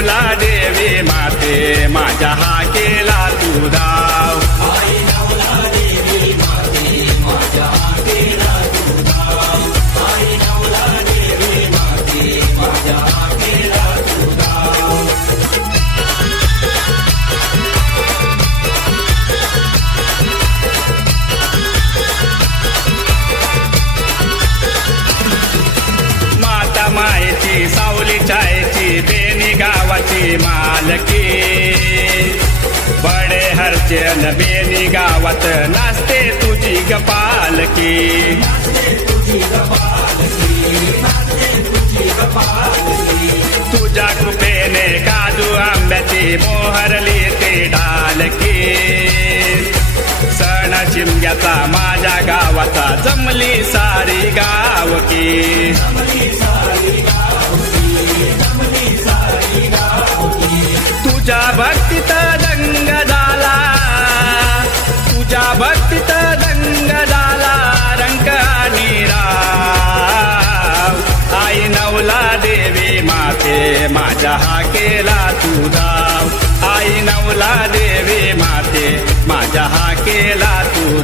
मुला देवी माते माझ्या हा ती मालकी। बडे हरचन बेनी गावात, नाचते तुझी गपालकी। तुझ्या कृपेने काजू, आंब्याची मोहरली ते डालकी। सण शिमग्याचा माझ्या गावाचा, जमली सारी गावकी। तुझ्या भक्तीत दंग झाला. तुझ्या भक्तीत दंग झाला रंग निरा आई नवला देवी माते माझ्या हा केला तू आई नवला देवी माते माझ्या हा केला तू